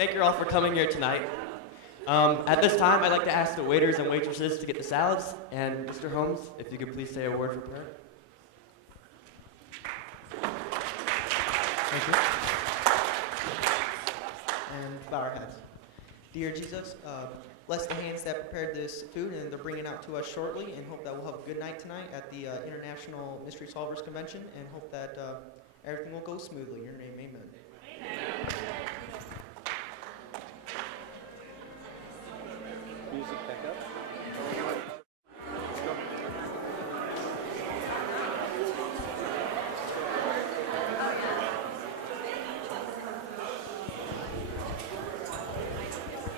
Thank you all for coming here tonight. At this time, I'd like to ask the waiters and waitresses to get the salads, and Mr. Holmes, if you could please say a word for prayer. Thank you. And bow our heads. Dear Jesus, bless the hands that prepared this food, and they're bringing it out to us shortly, and hope that we'll have a good night tonight at the International Mystery Solvers Convention, and hope that everything will go smoothly. In your name, amen. Music back up.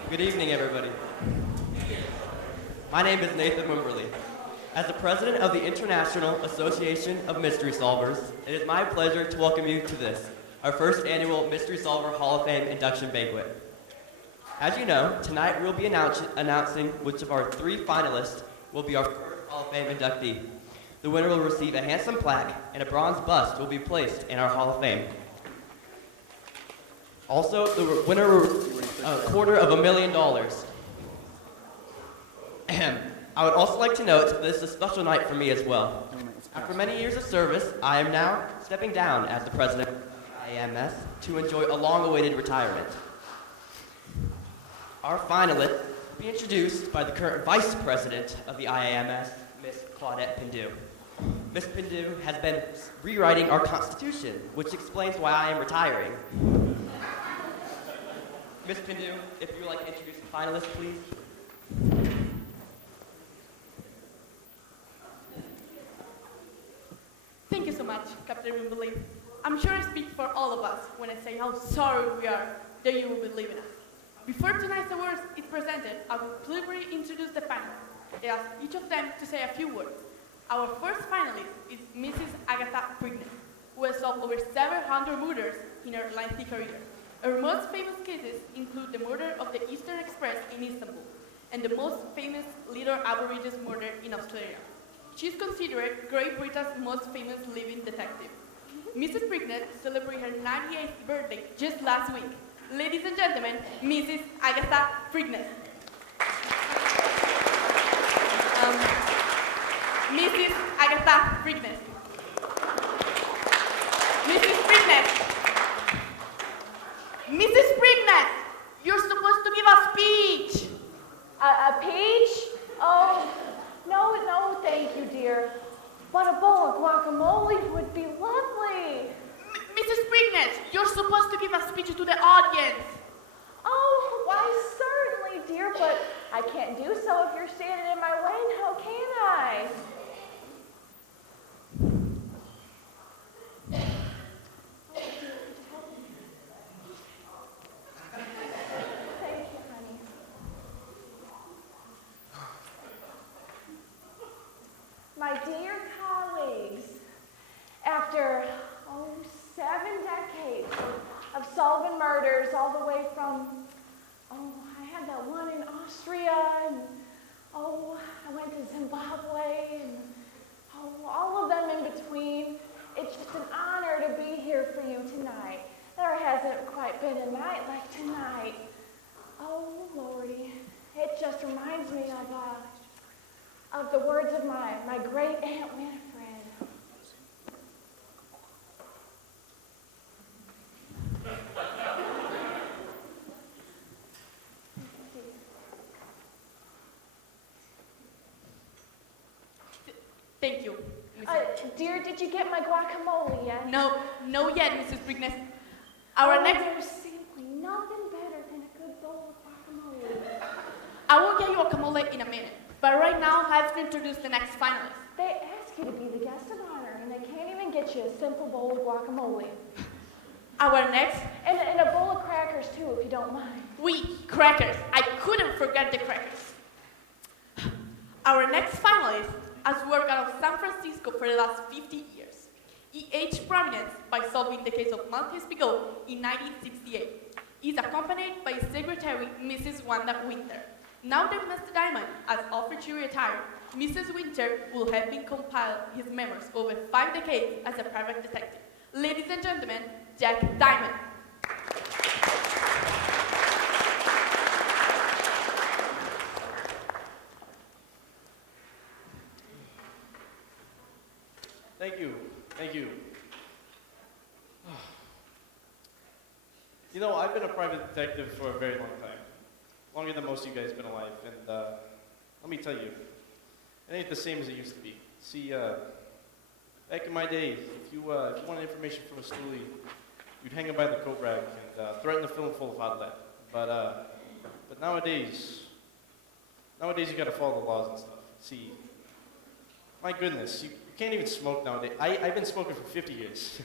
Good evening, everybody. My name is Nathan Wimberly. As the president of the International Association of Mystery Solvers, it is my pleasure to welcome you to this, our first annual Mystery Solver Hall of Fame induction banquet. As you know, tonight we'll be announcing which of our 3 finalists will be our first Hall of Fame inductee. The winner will receive a handsome plaque, and a bronze bust will be placed in our Hall of Fame. Also, the winner will receive $250,000. I would also like to note that this is a special night for me as well. After many years of service, I am now stepping down as the president of the IAMS to enjoy a long-awaited retirement. Our finalists will be introduced by the current vice president of the IAMS, Ms. Claudette Pindu. Ms. Pindu has been rewriting our Constitution, which explains why I am retiring. Ms. Pindu, if you would like to introduce the finalists, please. Thank you so much, Captain Wimberly. I'm sure I speak for all of us when I say how sorry we are that you will be leaving us. Before tonight's awards is presented, I will briefly introduce the finalists. I ask each of them to say a few words. Our first finalist is Mrs. Agatha Prigness, who has solved over 700 murders in her lengthy career. Her most famous cases include the murder of the Eastern Express in Istanbul and the most famous Little Aborigines murder in Australia. She is considered Great Britain's most famous living detective. Mrs. Prigness celebrated her 98th birthday just last week. Ladies and gentlemen, Mrs. Agatha Prigness. Mrs. Agatha Prigness. Mrs. Prigness. Mrs. Prigness, you're supposed to give a speech. A peach? Oh, no, thank you, dear. But a bowl of guacamole would be lovely. Mrs. Prigness, you're supposed to give a speech to the audience. Oh, why, certainly, dear, but I can't do so if you're standing in my way. How can I? Thank you, honey. My dear colleagues, after 7 decades of solving murders, all the way from, I had that one in Austria, and I went to Zimbabwe, and all of them in between. It's just an honor to be here for you tonight. There hasn't quite been a night like tonight. Oh, Lordy, it just reminds me of the words of my great Aunt Winifred. Thank you, Dear, did you get my guacamole yet? No yet, Mrs. Prigness. There's simply nothing better than a good bowl of guacamole. I will get you a guacamole in a minute, but right now I have to introduce the next finalist. They ask you to be the guest of honor, and they can't even get you a simple bowl of guacamole. Our next, And a bowl of crackers, too, if you don't mind. crackers. I couldn't forget the crackers. Our next finalist has worked out of San Francisco for the last 50 years. He aged prominence by solving the case of Maltese Pigot in 1968. He is accompanied by his secretary, Mrs. Wanda Winter. Now that Mr. Diamond has officially retired, Mrs. Winter will have been compiled his memoirs over 5 decades as a private detective. Ladies and gentlemen, Jack Diamond. Thank you. Thank you. You know, I've been a private detective for a very long time. Longer than most of you guys have been alive. And let me tell you, it ain't the same as it used to be. See, back in my day, if you wanted information from a stoolie, you'd hang it by the coat rack and threaten to fill him full of hot lead. But nowadays you gotta follow the laws and stuff. See, my goodness, you can't even smoke nowadays. I've been smoking for 50 years,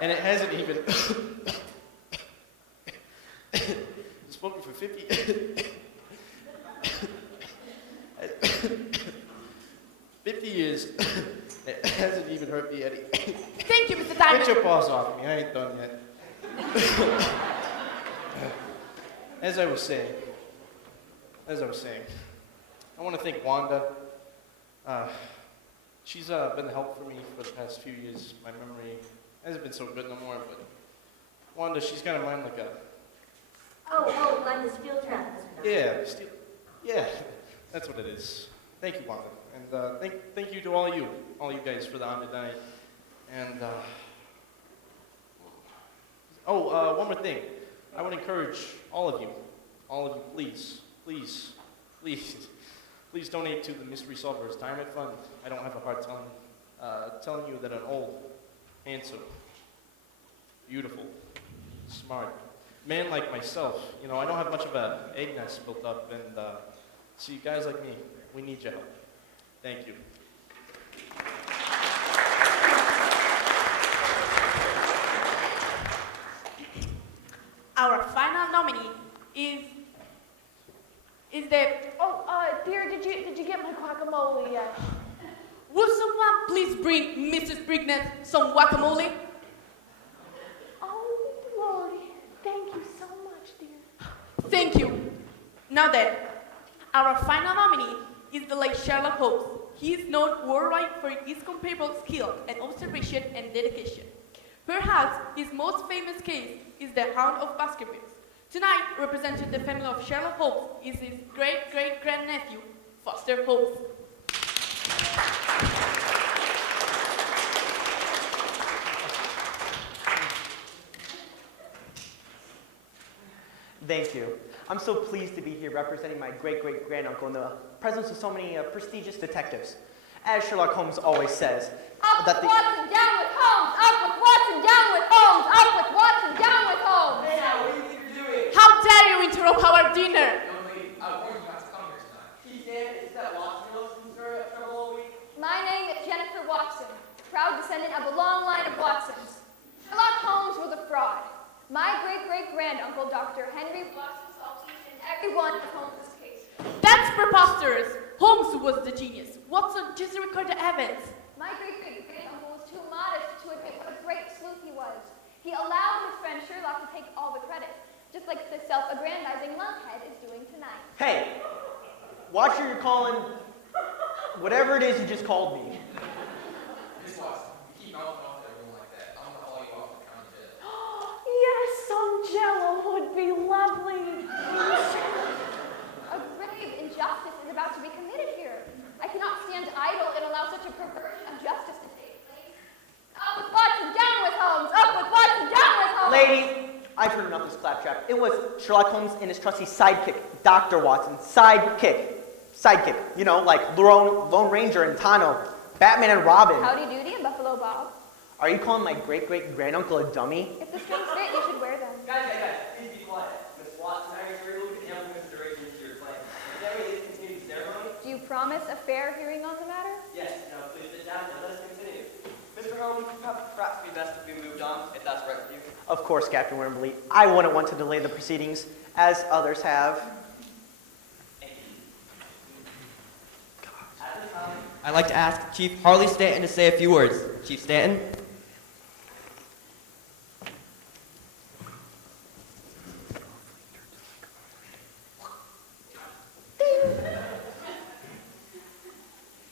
and it hasn't even smoking for 50 50 years. It hasn't even hurt me any. Thank you, Mr. Diamond. Get your paws off me. I ain't done yet. As I was saying, I want to thank Wanda. She's been a help for me for the past few years. My memory hasn't been so good no more, but Wanda, she's got a mind like a... Oh, like the steel trap. Yeah, that's what it is. Thank you, Wanda. And thank you to all you guys for the honor tonight. And, one more thing. I would encourage all of you, please donate to the Mystery Solver Retirement Fund. I don't have a hard time telling you that an old, handsome, beautiful, smart man like myself, you know, I don't have much of an egg nest built up, and see, guys like me, we need your help. Thank you. Our final nominee is the... Dear, did you get my guacamole yet? Would someone please bring Mrs. Brignett some guacamole? Oh, Lordy, thank you so much, dear. Thank you. Now then, our final nominee is the late Sherlock Holmes. He is known worldwide for his incomparable skill and observation and dedication. Perhaps his most famous case is the Hound of Baskervilles. Tonight, representing the family of Sherlock Holmes is his great-great-grandnephew, Foster Holmes. Thank you. I'm so pleased to be here representing my great-great-granduncle in the presence of so many prestigious detectives. As Sherlock Holmes always says, Up with Watson, down with Holmes! Up with Watson, down with Holmes! Up with Watson, down with Holmes! Hey now, what do you think you're doing? How dare you interrupt our dinner? Young lady, I warned you not to come here tonight. Keith Dan, is that Watson Wilson's trouble all week? My name is Jennifer Watson, proud descendant of a long line of Watsons. Sherlock Holmes was a fraud. My great-great-granduncle, Dr. Henry Watson, solved each and every one of Holmes' cases. That's preposterous. Holmes was the genius. Watson just recorded the evidence. My great-great-granduncle was too modest to admit what a great sleuth he was. He allowed his friend Sherlock to take all the credit, just like the self-aggrandizing lunkhead is doing tonight. hey, watch who you're calling whatever it is you just called me. Miss Watson, you keep mouthing off to everyone like that. I'm gonna haul you off to the county jail. Yes, some jello would be lovely. A grave injustice is about to be committed here. I cannot stand idle and allow such a perversion of justice to take place. Up with Watson, down with Holmes! Up with Watson, down with Holmes! Lady, I've heard enough of this claptrap. It was Sherlock Holmes and his trusty sidekick, Dr. Watson. Sidekick. You know, like Lone Ranger and Tano, Batman and Robin. Howdy doody and Buffalo Bob. Are you calling my great-great-granduncle a dummy? If the strings fit, you should wear them. Guys, please be quiet. Miss Watson, I assure you, we can ample consideration to your claim. Can we at least continue the ceremony? Do you promise a fair hearing on the matter? Yes, now please sit down and let us continue. Mr. Holmes, perhaps it'd be best if we moved on, if that's right with you. Of course, Captain Wimberly. I wouldn't want to delay the proceedings, as others have. Thank you. At this time, I'd like to ask Chief Harley Stanton to say a few words. Chief Stanton?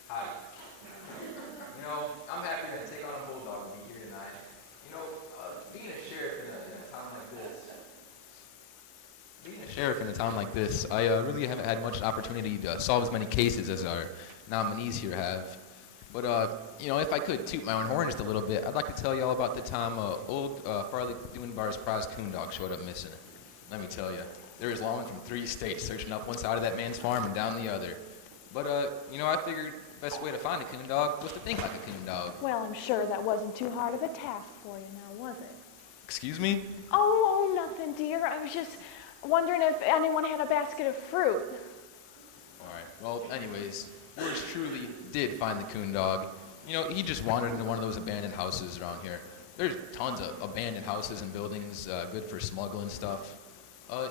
Hi. You know, I'm happy to take on a bulldog and be here tonight. You know, being a sheriff in a town like this, I really haven't had much opportunity to solve as many cases as our nominees here have. But, if I could toot my own horn just a little bit, I'd like to tell you all about the time old Farley Dunbar's prize coon dog showed up missing. Let me tell you, there was lawmen from 3 states searching up one side of that man's farm and down the other. But, I figured the best way to find a coon dog was to think like a coon dog. Well, I'm sure that wasn't too hard of a task for you now, was it? Excuse me? Oh, nothing, dear. I was just wondering if anyone had a basket of fruit. All right. Well, anyways, yours truly did find the coon dog. He just wandered into one of those abandoned houses around here. There's tons of abandoned houses and buildings good for smuggling stuff. A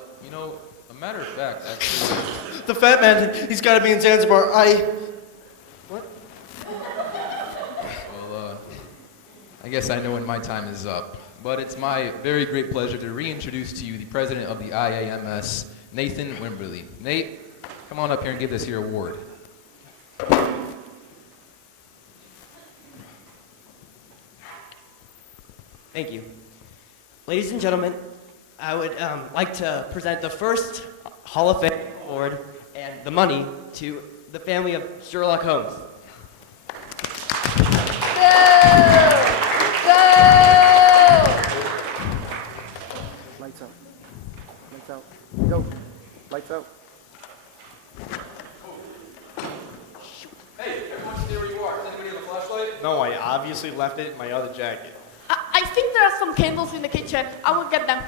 matter of fact, actually... The fat man, he's got to be in Zanzibar. What? Well, I guess I know when my time is up. But it's my very great pleasure to reintroduce to you the president of the IAMS, Nathan Wimberly. Nate, come on up here and give this here award. Thank you. Ladies and gentlemen, I would like to present the first Hall of Fame award and the money to the family of Sherlock Holmes. Lights out. Lights out. Go. Lights out. Hey, everyone stay where you are. Does anybody have a flashlight? No, I obviously left it in my other jacket. I think there are some candles in the kitchen. I will get them.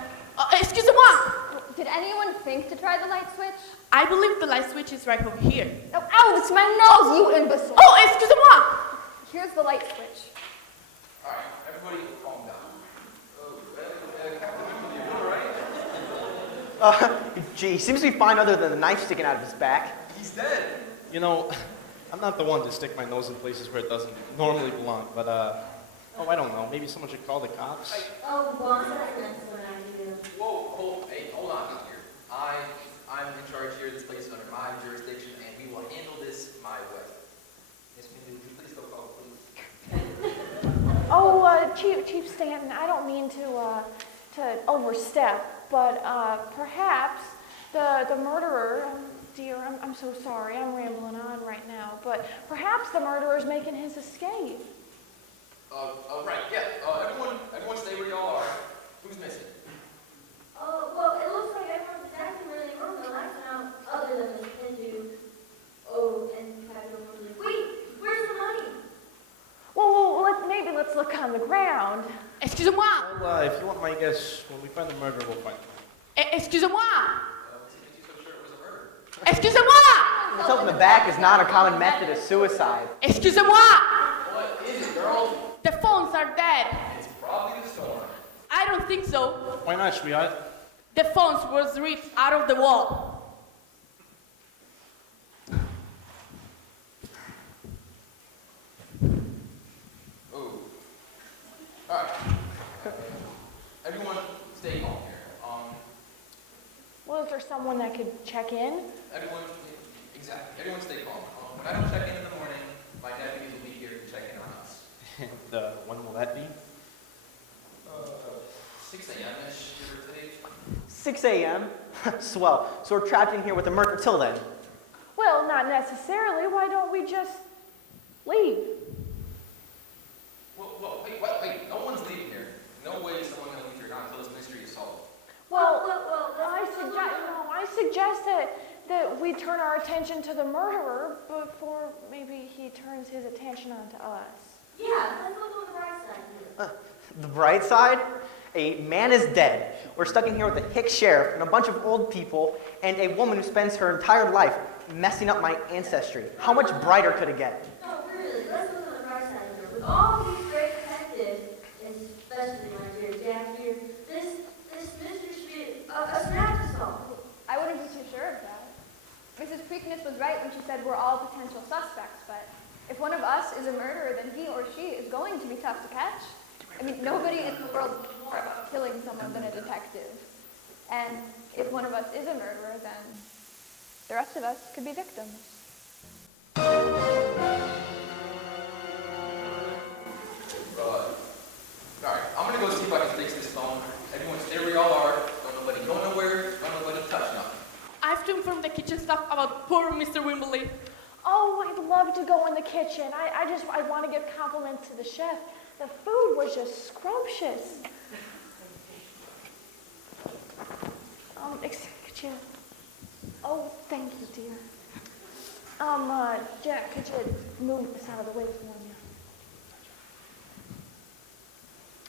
Excusez-moi. Did anyone think to try the light switch? I believe the light switch is right over here. Oh, ow, it's my nose, you imbecile! Oh, excusez-moi. Here's the light switch. All right, everybody calm down. Captain Wimberly, you all right? Gee, he seems to be fine other than the knife sticking out of his back. He's dead. I'm not the one to stick my nose in places where it doesn't normally belong, but, I don't know. Maybe someone should call the cops. Oh, boss, that's an excellent idea. Whoa, hey, hold on here. I'm in charge here. This place is under my jurisdiction, and we will handle this my way. Yes, ma'am, would you please go call the police? Oh, Chief Stanton, I don't mean to overstep, but perhaps the murderer, dear, I'm so sorry, I'm rambling on right now, but perhaps the murderer's making his escape. Right, yeah. Everyone stay where y'all are. Who's missing? Oh, well, it looks like I found exactly where they were when the lights went out, other than the Hindu. Oh, and Captain Wimberly. Wait, where's the money? Well, maybe let's look on the ground. Excusez-moi. Well, if you want my guess, when we find the murderer, we'll find him. Excusez-moi. What makes you so sure it was a murder? Excusez-moi. What's up in the back is not a common method of suicide. Excusez-moi. What is it, girl? The phones are dead. It's probably the storm. I don't think so. Why not, sweetheart? The phones was ripped out of the wall. Oh. All right. Everyone stay calm here. Well, is there someone that could check in? Exactly. Everyone stay calm. When I don't check in the morning, my deputies will be here to check in on us. And when will that be? 6 a.m.-ish, give or take. 6 a.m.? Swell. So we're trapped in here with the murder till then. Well, not necessarily. Why don't we just leave? Wait. No one's leaving here. No way is someone going to leave here not until this mystery is solved. Well, Well, I suggest that we turn our attention to the murderer before maybe he turns his attention onto us. yeah, let's look on the bright side here. The bright side? A man is dead. We're stuck in here with a hick sheriff and a bunch of old people and a woman who spends her entire life messing up my ancestry. How much brighter could it get? No, really, let's look on the bright side here. With all these great detectives, especially my dear Jack here, this mystery should be a snap to solve. I wouldn't be too sure of that. Mrs. Preakness was right when she said we're all potential suspects, but if one of us is a murderer, then he or she is going to be tough to catch. I mean, nobody in the world is more about killing someone than a detective. And if one of us is a murderer, then the rest of us could be victims. Alright, I'm gonna go see if I can fix this phone. Everyone stay where y'all are. Don't nobody go nowhere. Don't nobody touch nothing. I have to inform the kitchen staff about poor Mr. Wimberly. Oh, I'd love to go in the kitchen. I want to give compliments to the chef. The food was just scrumptious. Could you? Oh, thank you, dear. Jack, could you move this out of the way for me?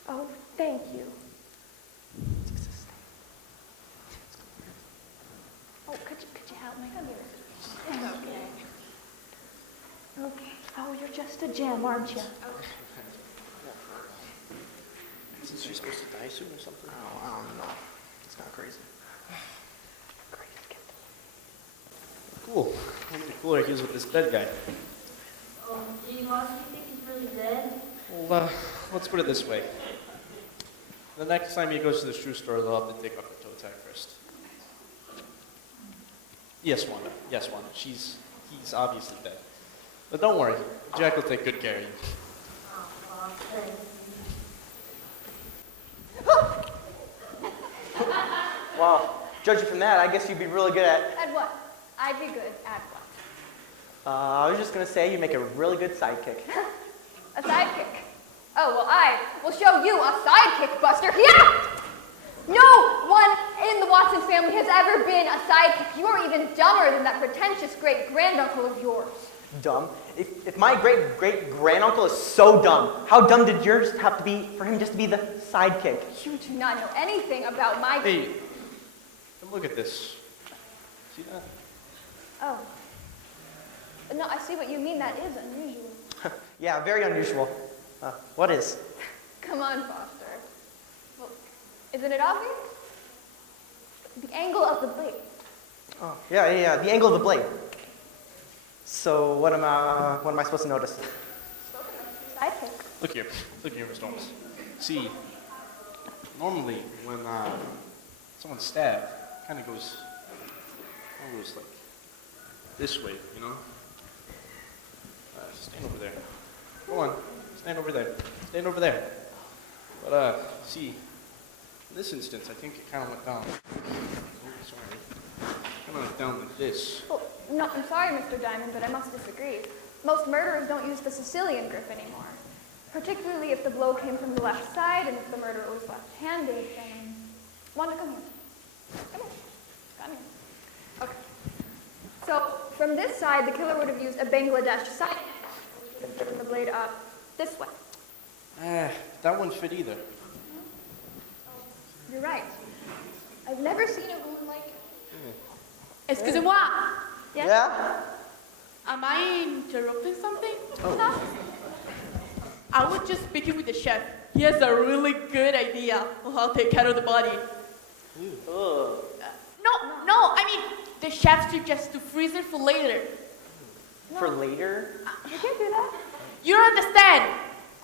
Oh, thank you. Oh, could you help me? Come here. Okay. Oh, you're just a gem, aren't you? Isn't she supposed to die soon or something? Oh, I don't know. It's not crazy. Cool. How many cooler he is with this dead guy? Do you honestly think he's really dead? Well, let's put it this way. The next time he goes to the shoe store, they'll have to take off the toe tag first. Yes, Wanda. Yes, Wanda. He's obviously dead. But don't worry. Jack will take good care of you. Oh, thanks. Well, judging from that, I guess you'd be really good at... At what? I'd be good at what? I was just going to say you make a really good sidekick. A sidekick. Oh, well, I will show you a sidekick, Buster. Yeah! No one in the Watson family has ever been a sidekick. You are even dumber than that pretentious great-granduncle of yours. Dumb? If my great-great-granduncle is so dumb, how dumb did yours have to be for him just to be the sidekick? You do not know anything about my... Hey, come look at this. See that? Oh. No, I see what you mean. That is unusual. Yeah, very unusual. What is? Come on, Foster. Well, isn't it obvious? The angle of the blade. Oh, yeah, the angle of the blade. So what am I supposed to notice? Sidekick. Look here, Mr. Holmes. See, normally when someone's stabbed, kind of goes like this way, you know? Stand over there. Go on, stand over there. Stand over there. But see, in this instance, I think it kind of went down. Oh, sorry. Kind of went down like this. Well, no, I'm sorry, Mr. Diamond, but I must disagree. Most murderers don't use the Sicilian grip anymore. Particularly if the blow came from the left side and if the murderer was left-handed, then... Wanda, come here. Come here. Come here. Okay. So, from this side, the killer would have used a Bangladesh side, which would have driven the blade up this way. That wouldn't fit either. You're right. I've never seen a wound like it. Excusez-moi. Yes? Yeah? Am I interrupting something? No? I was just speaking with the chef. He has a really good idea of how to take care of the body. No, I mean, the chef suggests to freeze it for later. For later? You can't do that. You don't understand.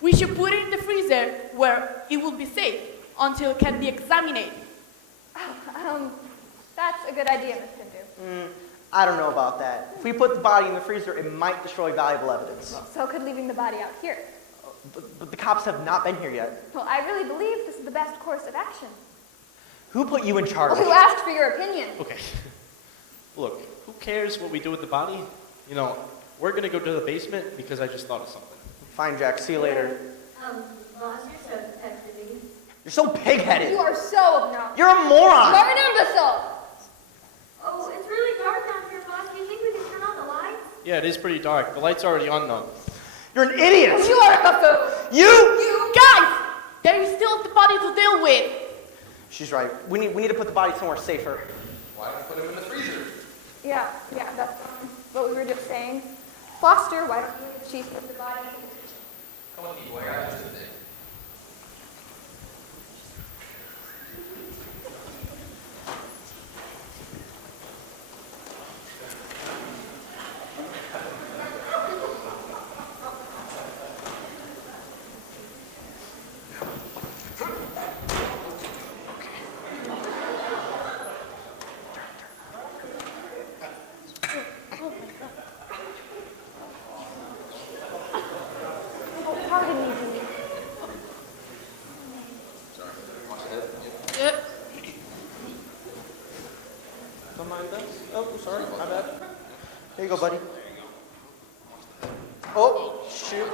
We should put it in the freezer where it will be safe until it can be examined. That's a good idea, Miss Pinto. I don't know about that. If we put the body in the freezer, it might destroy valuable evidence. So could leaving the body out here. But the cops have not been here yet. Well, I really believe this is the best course of action. Who put you in charge? Well, who asked for your opinion? Okay. Look, who cares what we do with the body? You know, we're gonna go to the basement because I just thought of something. Fine, Jack. See you later. Boss, you're so peppery. You're so pig-headed. You are so obnoxious. You're a moron. You're an imbecile. Oh, it's really dark down here, boss. Do you think we can turn on the lights? Yeah, it is pretty dark. The light's already on though. You're an idiot. You are a buffoon. You guys! There is still the body to deal with. She's right. We need to put the body somewhere safer. Why don't you put him in the freezer? Yeah, that's what we were just saying. Foster, why don't you and Chief put the body in the kitchen? Come on, people, I got this today. Pardon me, dear. Sorry. Wash your head. Yep. Don't mind us. Oh, sorry. My bad. Here you go, buddy. Oh, shoot.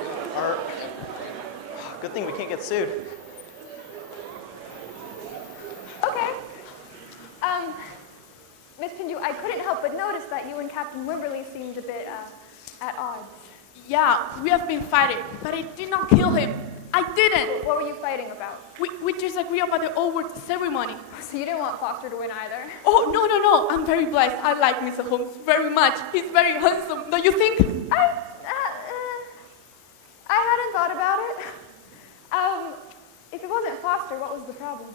Good thing we can't get sued. Okay. Miss Pindu, I couldn't help but notice that you and Captain Wimberly seemed a bit, at odds. Yeah, we have been fighting, but I did not kill him. I didn't. What were you fighting about? We disagree about the award ceremony. So you didn't want Foster to win either? Oh, no. I'm very blessed. I like Mr. Holmes very much. He's very handsome, don't you think? I hadn't thought about it. If it wasn't Foster, what was the problem?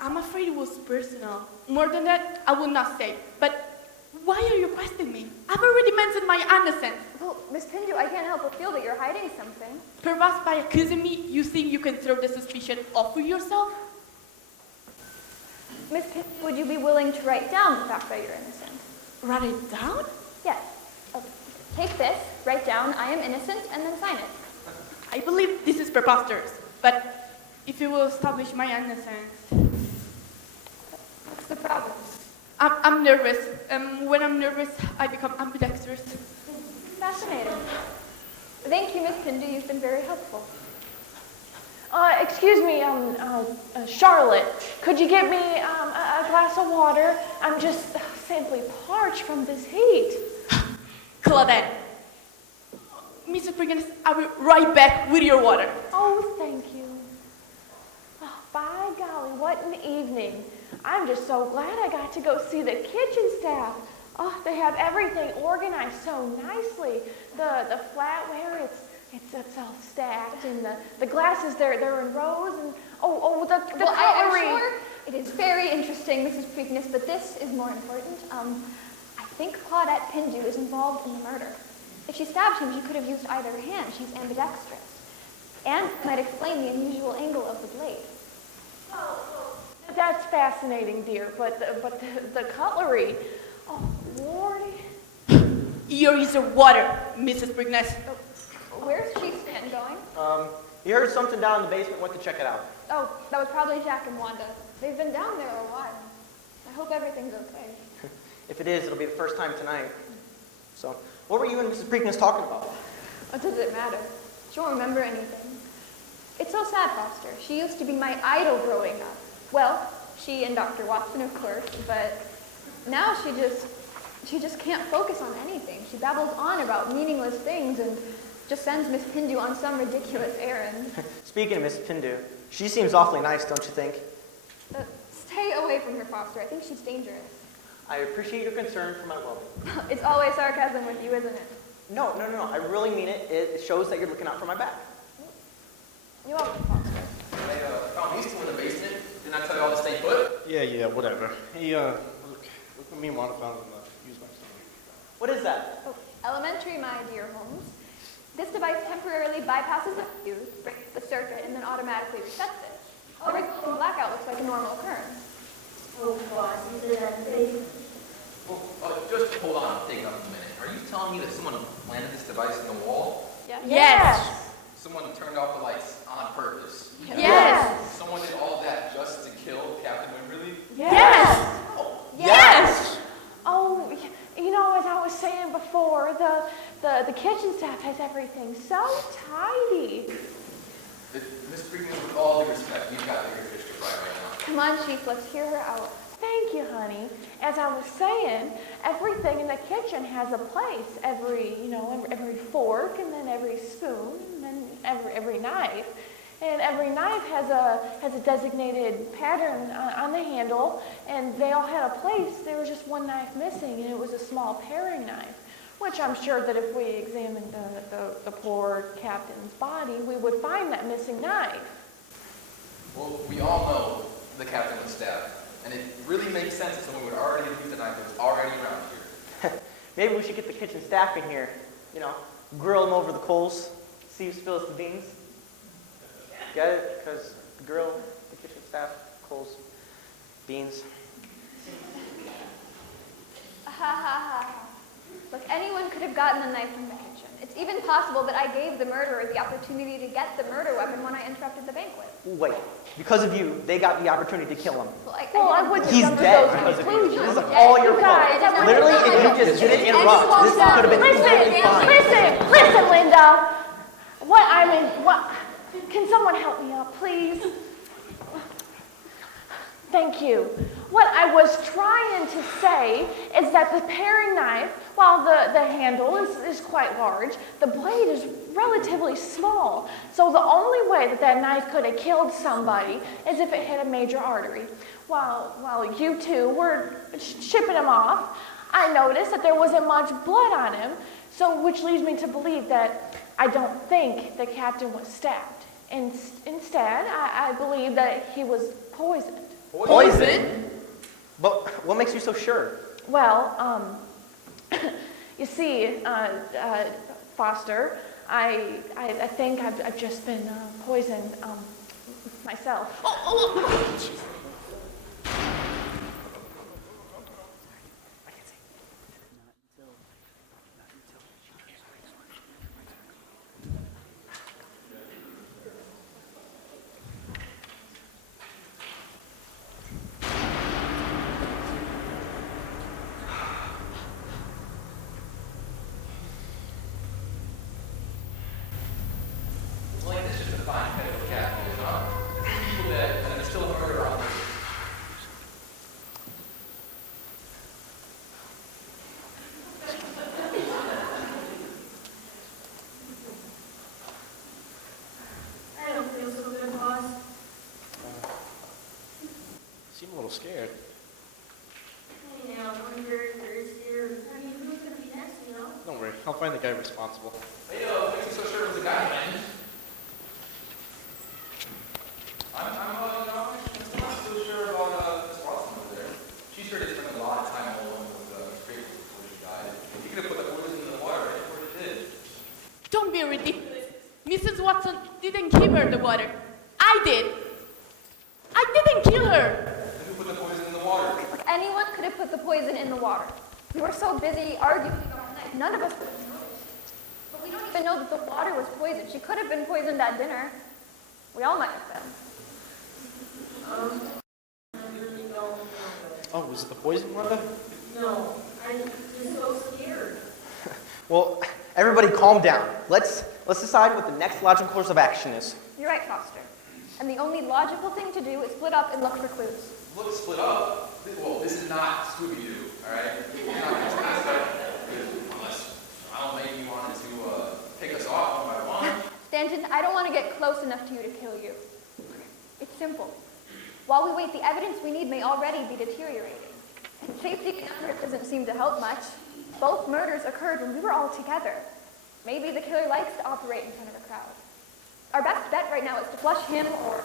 I'm afraid it was personal. More than that, I will not say. But why are you questioning me? I've already mentioned my innocence. Well, Miss Pindu, I can't help but feel that you're hiding something. Perhaps by accusing me, you think you can throw the suspicion off of yourself? Miss Pindu, would you be willing to write down the fact that you're innocent? Write it down? Yes. Okay. Take this, write down, I am innocent, and then sign it. I believe this is preposterous, but if you will establish my innocence... What's the problem? I'm nervous. When I'm nervous, I become ambidextrous. Fascinating. Thank you, Miss Pindu. You've been very helpful. Excuse me, Charlotte, could you get me a glass of water? I'm just simply parched from this heat. Claudette. Mr. Priggins, I'll be right back with your water. Oh, thank you. Oh, by golly, what an evening. I'm just so glad I got to go see the kitchen staff. Oh, they have everything organized so nicely. The flatware, it's all stacked, and the glasses, they're in rows, and the Well, I'm cutlery. sure it is very interesting, Mrs. Preakness, but this is more important. I think Claudette Pindu is involved in the murder. If she stabbed him, she could have used either hand. She's ambidextrous. And might explain the unusual angle of the blade. That's fascinating, dear, but the cutlery, oh, Lordy. Here is your water, Mrs. Priggins. Where's Chief Stanton going? You heard something down in the basement, went to check it out. Oh, that was probably Jack and Wanda. They've been down there a while. I hope everything's okay. If it is, it'll be the first time tonight. So, what were you and Mrs. Preakness talking about? What does it matter? She won't remember anything. It's so sad, Foster. She used to be my idol growing up. Well, she and Dr. Watson, of course, but now she just can't focus on anything. She babbles on about meaningless things and just sends Miss Pindu on some ridiculous errand. Speaking of Mrs. Pindu, she seems awfully nice, don't you think? Stay away from her, Foster. I think she's dangerous. I appreciate your concern for my well-being. It's always sarcasm with you, isn't it? No, I really mean it. It shows that you're looking out for my back. You're welcome, Foster. They found these two in the basement. Didn't I tell you all to stay put? Yeah, whatever. Hey, look what me and Wanda found in the use my stomach. What is that? Oh, elementary, my dear Holmes. This device temporarily bypasses the fuse, breaks the circuit, and then automatically resets it. The resulting blackout looks like a normal occurrence. Oh, boss, you said that face. Well, just hold on. I'm taking up a minute. Are you telling me that someone planted this device in the wall? Yeah. Yes. Someone turned off the lights on purpose? Yes. Someone did all that just to kill Captain Wimberly? Yes. Yes. Oh, you know, as I was saying before, the kitchen staff has everything so tidy. Miss Freeman, with all due respect, you've got to hear your history right now. Come on, Chief, let's hear her out. Thank you, honey. As I was saying, everything in the kitchen has a place. Every fork, and then every spoon, and then every knife. And every knife has a designated pattern on the handle, and they all had a place. There was just one knife missing, and it was a small paring knife, which I'm sure that if we examined the poor captain's body, we would find that missing knife. Well, we all know the captain was stabbed, and it really makes sense that someone would already have used the knife that was already around here. Maybe we should get the kitchen staff in here. Grill them over the coals, see who spills the beans. Get it? Because grill, the kitchen staff, coals, beans. Ha ha ha. Look, anyone could have gotten the knife from the kitchen. It's even possible that I gave the murderer the opportunity to get the murder weapon when I interrupted the banquet. Wait, because of you, they got the opportunity to kill him. Well, I Well, I wouldn't He's have dead jumped to because those of you. conclusions. This is all your You fault. guys, I Literally, wouldn't if you just didn't interrupt, this could have been totally fine. Listen, Linda. What? Can someone help me out, please? Thank you. What I was trying to say is that the paring knife, while the handle is quite large, the blade is relatively small. So the only way that knife could have killed somebody is if it hit a major artery. While you two were shipping him off, I noticed that there wasn't much blood on him, so which leads me to believe that I don't think the captain was stabbed. Instead, I believe that he was poisoned. Poison? But what makes you so sure? Well, you see, Foster, I think I've just been poisoned myself. Well, like, this is just a fine medical captain, huh? People dead, and there's still a murder on this. I don't feel so good, boss. You seem a little scared. Hey, now, I'm very scared. I mean, who's gonna be next, you know? Don't worry, I'll find the guy responsible. Hey, makes me so sure it was a guy, man. I'm not so sure about Miss Watson over there. She sure did spend a lot of time alone with Grace before she died. You could have put the poison in the water right before you did. Don't be ridiculous. Mrs. Watson didn't give her the water. I did. I didn't kill her. Then who put the poison in the water? Anyone could have put the poison in the water. We were so busy arguing all night, none of us would have noticed. But we don't even know that the water was poisoned. She could have been poisoned at dinner. We all might have been. I really don't know. Oh, was it the poison, Wanda? No, I'm just so scared. Well, everybody calm down. Let's decide what the next logical course of action is. You're right, Foster. And the only logical thing to do is split up and look for clues. Look, split up. Well, this is not Scooby-Doo, all right? You're not going to split up. Unless, I don't know, maybe you wanted to pick us off one by one. Stanton, I don't want to get close enough to you to kill you. It's simple. While we wait, the evidence we need may already be deteriorating. And safety cameras doesn't seem to help much. Both murders occurred when we were all together. Maybe the killer likes to operate in front of a crowd. Our best bet right now is to flush him or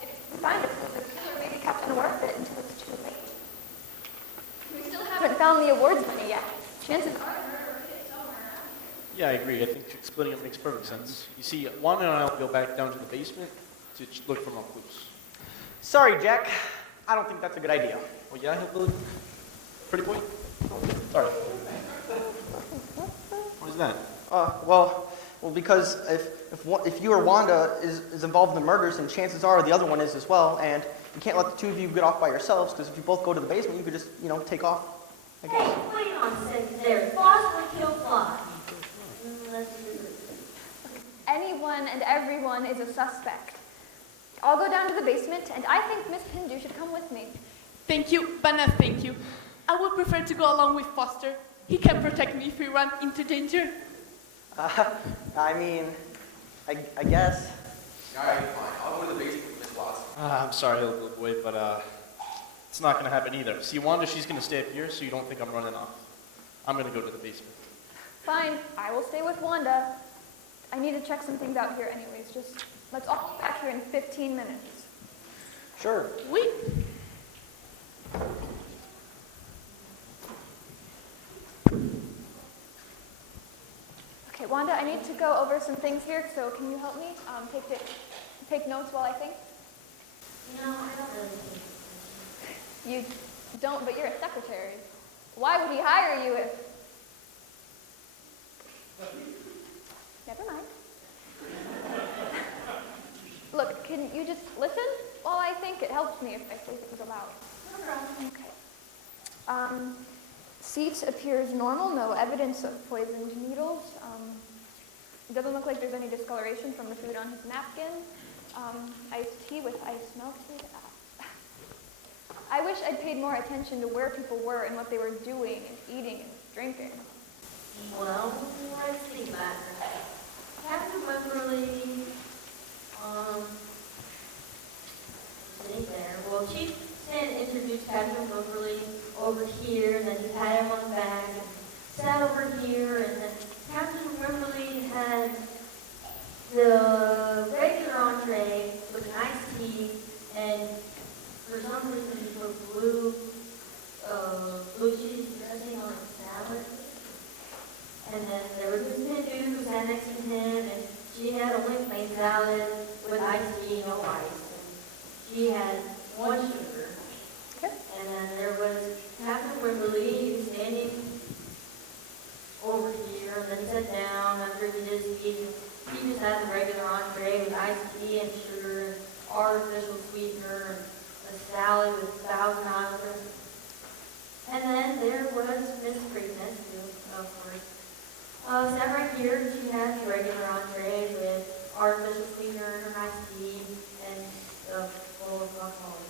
if we find it, the killer maybe kept an orbit until it's too late. We still haven't found the awards money yet. Chances are the murderer hid it somewhere. Yeah, I agree. I think splitting up makes perfect sense. You see, Wanda and I will go back down to the basement to look for more clues. Sorry, Jack. I don't think that's a good idea. Oh, yeah, Hillbilly? Pretty boy? Sorry. What is that? Well, because if you or Wanda is involved in the murders, then chances are the other one is as well, and you can't let the two of you get off by yourselves, because if you both go to the basement, you could just, take off, I guess. Hey, wait on a second there. Boss would kill fly. Let's do it. Anyone and everyone is a suspect. I'll go down to the basement, and I think Miss Pindu should come with me. Thank you, but no thank you. I would prefer to go along with Foster. He can protect me if we run into danger. I mean, I guess. All right, fine. I'll go to the basement with Miss Watson. I'm sorry, Hillbilly boy, but it's not going to happen either. See, Wanda, she's going to stay up here, so you don't think I'm running off. I'm going to go to the basement. Fine, I will stay with Wanda. I need to check some things out here anyways. Just let's all be back here in 15 minutes. Sure. We. Okay, Wanda, I need to go over some things here, so can you help me? Take notes while I think? You know, I don't really think. You don't, but you're a secretary. Why would he hire you if... Never mind. Look, can you just listen? Well, I think it helps me if I say things aloud. Okay. Seat appears normal, no evidence of poisoned needles. It doesn't look like there's any discoloration from the food on his napkin. Iced tea with ice melted. I wish I'd paid more attention to where people were and what they were doing and eating and drinking. Well, let's see back. Captain Wimberly, sitting there. Well, Chief Stan introduced Captain Wimberly over here, and then he had him on the back and sat over here, and then Captain Wimberly had the regular entree with an iced tea, and for some reason he put blue cheese dressing on his salad. And then there was this Hindu who sat next to him, and she had a wing plain salad with iced tea, no ice. And she had one sugar. Okay. And then there was Captain Wimberly standing over here, and then he sat down after he did his speech. He just had the regular entree with iced tea and sugar and artificial sweetener and a salad with Thousand Islanders. And then there was Miss Preakness, who, of course, sat right here. She had the regular entree with artificial sweetener and iced tea and a bowl of guacamole.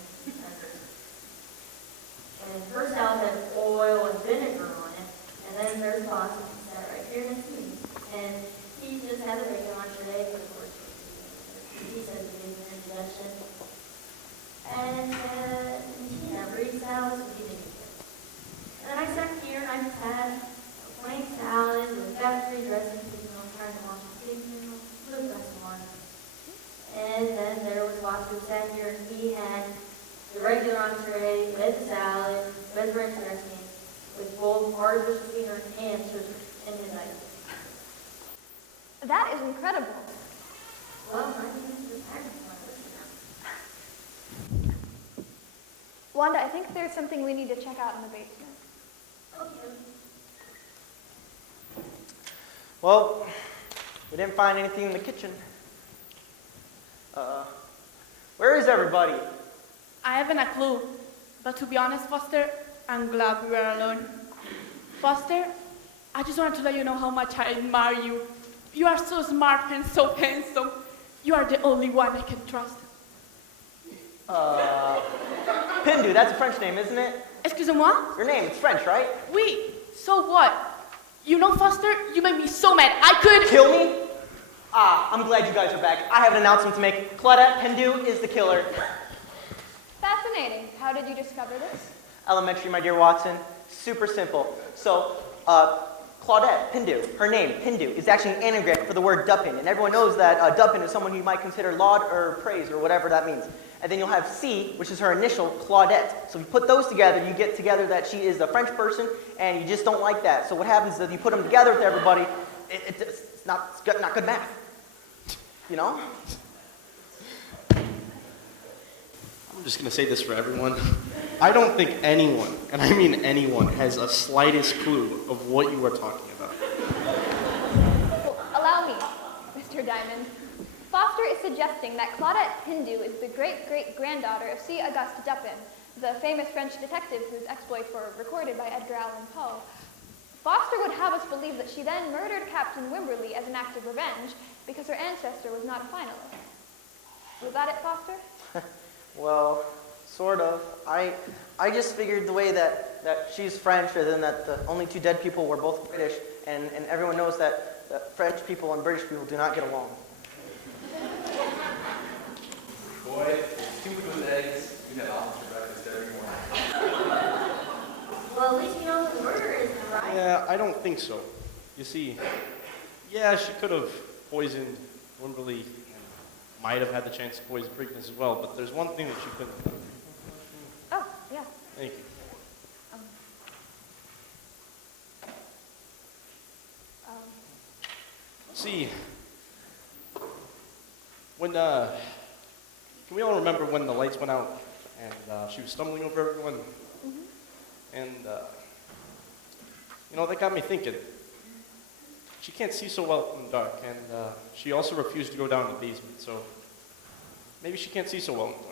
And her salad had oil and vinegar on it. And then there's Boss, who sat right here next to me. And he just had a regular entree, of course. He said he did an introduction. And he never eats salad, so he didn't eat it. And then I sat here and I just had a plain salad with fat-free dressing, trying to wash the pig, put the dressing on. And then there was Boss who sat here and he had the regular entree with the salad, with ranch dressing, with both artificial sweetener and sugar in his ice. That is incredible. Well, my name is retirement now. Wanda, I think there's something we need to check out in the basement. Okay. Well, we didn't find anything in the kitchen. Where is everybody? I haven't a clue. But to be honest, Foster, I'm glad we were alone. Foster, I just wanted to let you know how much I admire you. You are so smart and so handsome. You are the only one I can trust. Pindu, that's a French name, isn't it? Excusez-moi? Your name, it's French, right? Oui, so what? You know, Foster, you made me so mad. I could... Kill me? I'm glad you guys are back. I have an announcement to make. Claudette Pindu is the killer. Fascinating. How did you discover this? Elementary, my dear Watson. Super simple. So, Claudette Pindu, her name, Pindu, is actually an anagram for the word Dupin. And everyone knows that Dupin is someone you might consider laud or praise or whatever that means. And then you'll have C, which is her initial, Claudette. So if you put those together, you get together that she is a French person, and you just don't like that. So what happens is if you put them together with everybody, it's not good math. You know? I'm just going to say this for everyone. I don't think anyone, and I mean anyone, has a slightest clue of what you are talking about. Well, allow me, Mr. Diamond. Foster is suggesting that Claudette Pindu is the great-great-granddaughter of C. Auguste Dupin, the famous French detective whose exploits were recorded by Edgar Allan Poe. Foster would have us believe that she then murdered Captain Wimberly as an act of revenge because her ancestor was not a finalist. Was that it, Foster? Well, sort of. I just figured the way that she's French, and then that the only two dead people were both British, and everyone knows that French people and British people do not get along. Boy, stupid with eggs. You had omelets for breakfast every morning. Well, at least you know the murder is right. Yeah, I don't think so. You see, yeah, she could have poisoned Wimberly and might have had the chance to poison Preakness as well, but there's one thing that she couldn't have done. Oh, yeah. Thank you. See, when, can we all remember when the lights went out and she was stumbling over everyone? And, you know, that got me thinking. she can't see so well in the dark, and she also refused to go down in the basement, so maybe she can't see so well in the dark.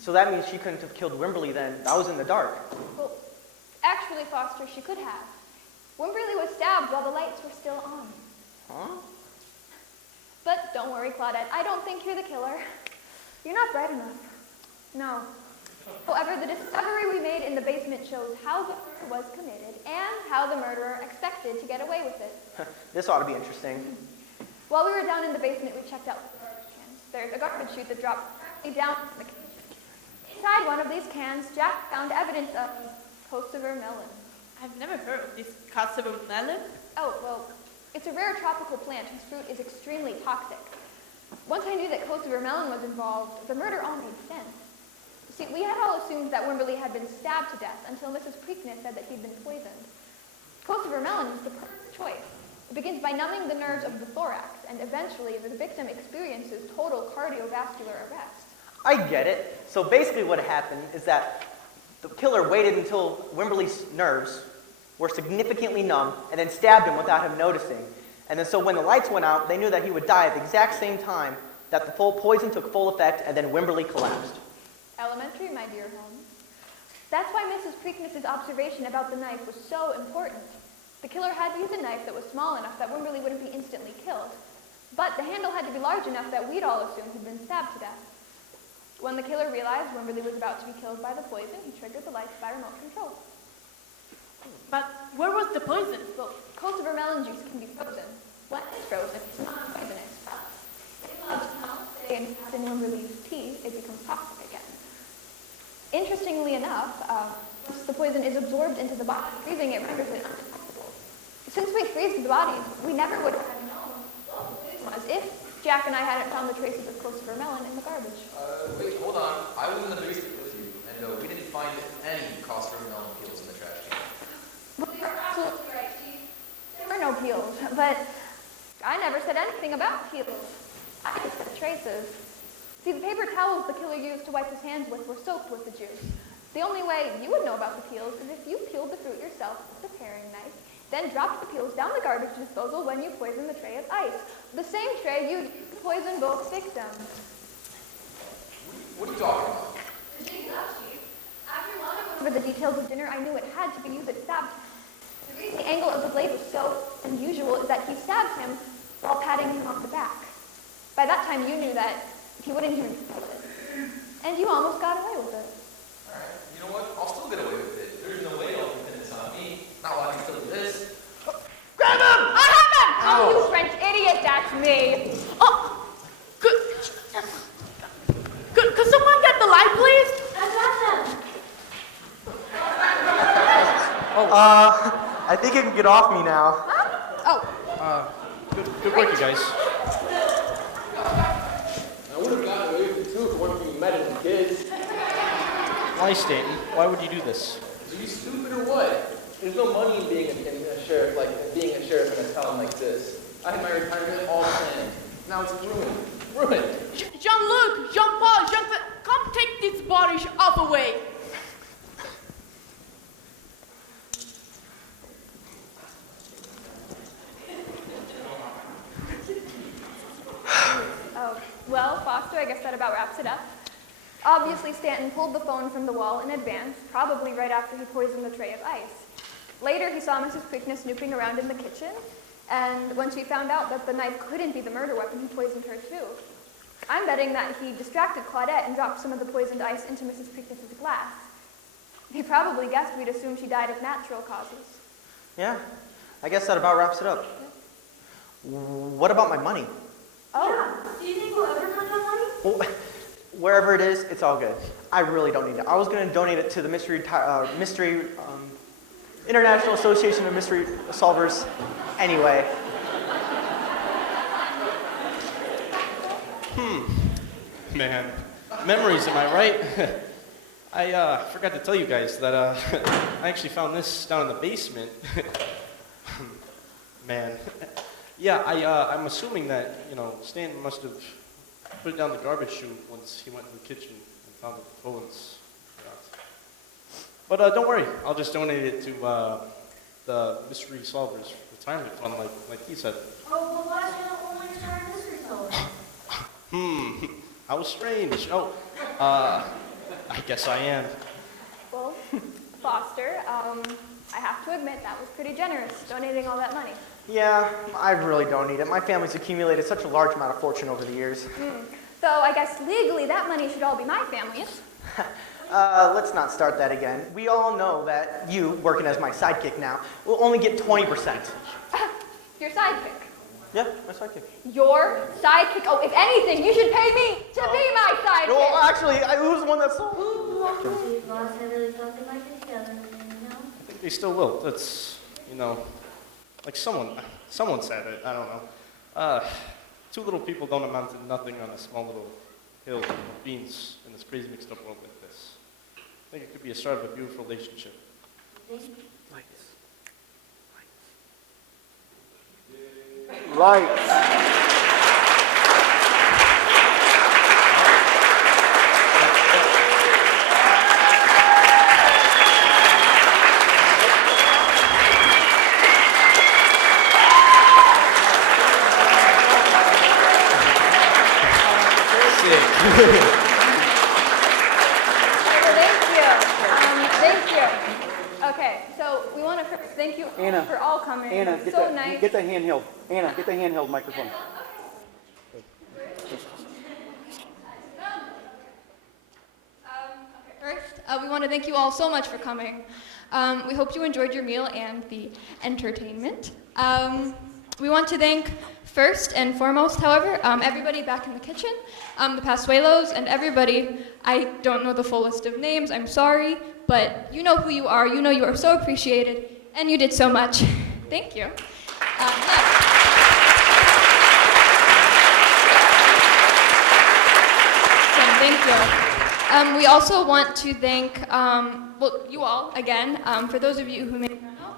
So that means she couldn't have killed Wimberly then. That was in the dark. Well, actually, Foster, she could have. Wimberly was stabbed while the lights were still on. Huh? But don't worry, Claudette, I don't think you're the killer. You're not bright enough. No. However, the discovery we made in the basement shows how the murder was committed and how the murderer expected to get away with it. This ought to be interesting. While we were down in the basement, we checked out the garbage cans. There's a garbage chute that dropped directly down in the kitchen. Inside one of these cans, Jack found evidence of Kosovo melon. I've never heard of this Kosovo melon. Oh, well, it's a rare tropical plant whose fruit is extremely toxic. Once I knew that Kosovo melon was involved, the murder all made sense. See, we had all assumed that Wimberly had been stabbed to death until Mrs. Preakness said that he'd been poisoned. Kosovo melon is the perfect choice. It begins by numbing the nerves of the thorax, and eventually the victim experiences total cardiovascular arrest. I get it. So basically what happened is that the killer waited until Wimberly's nerves were significantly numb and then stabbed him without him noticing. And then so when the lights went out, they knew that he would die at the exact same time that the full poison took full effect and then Wimberly collapsed. Elementary, my dear Holmes. That's why Mrs. Preakness's observation about the knife was so important. The killer had to use a knife that was small enough that Wimberly wouldn't be instantly killed. But the handle had to be large enough that we'd all assumed he'd been stabbed to death. When the killer realized Wimberly was about to be killed by the poison, he triggered the lights by remote control. But where was the poison? Well, Kosovo melon juice can be frozen. When it's frozen, it's not poisonous. If it allows to stay in Wimberly's tea, it becomes toxic again. Interestingly enough, once the poison is absorbed into the body, freezing it renders it undetectable. Since we freeze the bodies, we never would have known what the poison was if Jack and I hadn't found the traces of Kosovo melon in the garbage. Wait, hold on. I was in the basement with you, and we didn't find any Kosovo melon peels in the trash can. Well, you're absolutely right, Chief. There were no peels, but I never said anything about peels. I just said traces. See, the paper towels the killer used to wipe his hands with were soaked with the juice. The only way you would know about the peels is if you peeled the fruit yourself with a paring knife, then dropped the peels down the garbage disposal when you poisoned the tray of ice. The same tray you used to poison both victims. What are you talking about? The jig's up, Chief. After Lana went over the details of dinner, I knew it had to be you that stabbed him. The reason the angle of the blade was so unusual is that he stabbed him while patting him on the back. By that time, you knew that he wouldn't even feel it. And you almost got away with it. Alright, you know what? I'll still get away with it. There's no way I'll pin this on me. Not while I can still do this. Grab him! I have him! Oh, you French idiot, that's me. Oh, could someone get the light, please? I got them. I think you can get off me now. Oh, Good work, you guys. I would have gotten away with it too if it weren't for you meddling with kids. Why, Stanton? Why would you do this? Are you stupid or what? There's no money in being a sheriff, being a sheriff in a town like this. I had my retirement all planned. Now it's ruined. Ruined. Jean-Luc, Jean-Paul, come take this body off away. oh. Well, Foster, I guess that about wraps it up. Obviously, Stanton pulled the phone from the wall in advance, probably right after he poisoned the tray of ice. Later, he saw Mrs. Preakness snooping around in the kitchen, and when she found out that the knife couldn't be the murder weapon, he poisoned her too. I'm betting that he distracted Claudette and dropped some of the poisoned ice into Mrs. Preakness's glass. He probably guessed we'd assume she died of natural causes. Yeah, I guess that about wraps it up. What about my money? Oh, Do you think we'll ever find that money? Well, wherever it is, it's all good. I really don't need it. I was going to donate it to the International Association of Mystery Solvers anyway. Man, memories, am I right? I forgot to tell you guys that I actually found this down in the basement. Man. Yeah, I'm assuming that, Stanton must have put it down the garbage chute once he went to the kitchen and found the components. But don't worry, I'll just donate it to the mystery solvers for the finally fun, like he said. Oh, well, why don't you start mystery solving? How strange. Oh, I guess I am. Well, Foster, I have to admit that was pretty generous, donating all that money. Yeah, I really don't need it. My family's accumulated such a large amount of fortune over the years. So I guess legally that money should all be my family's. Let's not start that again. We all know that you, working as my sidekick now, will only get 20%. Your sidekick. Yeah, my sidekick. Your sidekick? Oh, if anything, you should pay me to be my sidekick. Well, actually, who's the one that sold? These laws have really something like it together, you know? I think they still will. That's, like someone said it, I don't know. Two little people don't amount to nothing on a small little hill of beans in this crazy mixed up world like this. I think it could be a start of a beautiful relationship. Lights. Thank you. Okay, so we want to first thank you Anna, for all coming. Anna, It's so nice. get the handheld. Anna, get the handheld microphone. First, we want to thank you all so much for coming. We hope you enjoyed your meal and the entertainment. We want to thank first and foremost, however, everybody back in the kitchen, the Pasuelos, and everybody. I don't know the full list of names, I'm sorry, but you know who you are. You know you are so appreciated, and you did so much. Thank you. Thank you. We also want to thank, you all, again, for those of you who may not know,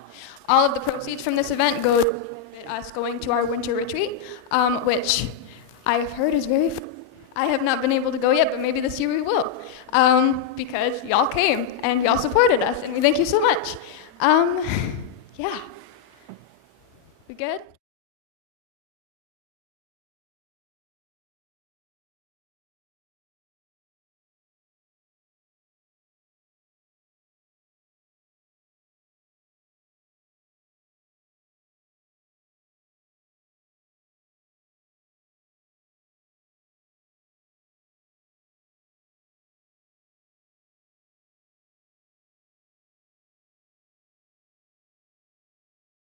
all of the proceeds from this event go to benefit us going to our winter retreat, which I have heard is very fun. I have not been able to go yet, but maybe this year we will, because y'all came and y'all supported us, and we thank you so much. Yeah. We good?